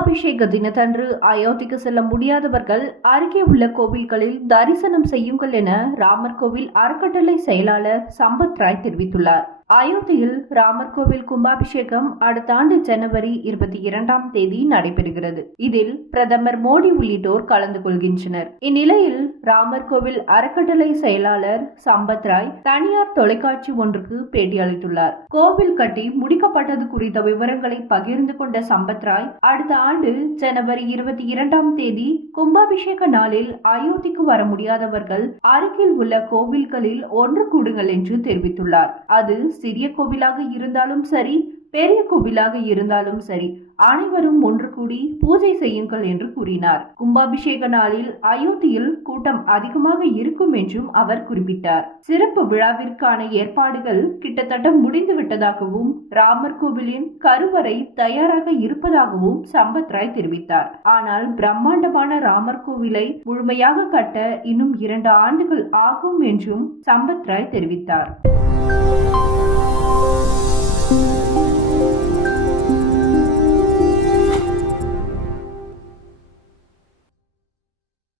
கும்பாபிஷேக தினத்தன்று அயோத்திக்கு செல்ல முடியாதவர்கள் அருகே உள்ள கோவில்களில் தரிசனம் செய்யுங்கள் என ராமர் கோவில் அறக்கட்டளை செயலாளர் சம்பத் ராய் தெரிவித்துள்ளார். அயோத்தியில் ராமர் கோவில் கும்பாபிஷேகம் அடுத்த ஆண்டு ஜனவரி இருபத்தி இரண்டாம் தேதி நடைபெறுகிறது. இதில் பிரதமர் மோடி உள்ளிட்டோர் கலந்து கொள்கின்றனர். இந்நிலையில் ராமர் கோவில் அறக்கட்டளை செயலாளர் சம்பத் ராய் தனியார் தொலைக்காட்சி ஒன்றுக்கு பேட்டியளித்துள்ளார் கோவில் கட்டி முடிக்கப்பட்டது குறித்த விவரங்களை பகிர்ந்து கொண்ட சம்பத் ராய் அடுத்த ஆண்டு ஜனவரி இருபத்தி இரண்டாம் தேதி கும்பாபிஷேக நாளில் அயோத்திக்கு வர முடியாதவர்கள் அருகில் உள்ள கோவில்களில் ஒன்று கூடுங்கள் என்று தெரிவித்துள்ளார். அது சிறிய கோவிலாக இருந்தாலும் சரி பெரிய கோவிலாக இருந்தாலும் சரி அனைவரும் ஒன்று கூடி பூஜை செய்யுங்கள் என்று கூறினார். கும்பாபிஷேக நாளில் அயோத்தியில் கூட்டம் அதிகமாக இருக்கும் என்றும் அவர் குறிப்பிட்டார். சிறப்பு விழாவிற்கான ஏற்பாடுகள் கிட்டத்தட்ட முடிந்து விட்டதாகவும் ராமர் கோவிலின் கருவறை தயாராக இருப்பதாகவும் சம்பத் ராய் தெரிவித்தார். ஆனால் பிரம்மாண்டமான ராமர் கோவிலை முழுமையாக கட்ட இன்னும் இரண்டு ஆண்டுகள் ஆகும் என்றும் சம்பத் ராய் தெரிவித்தார்.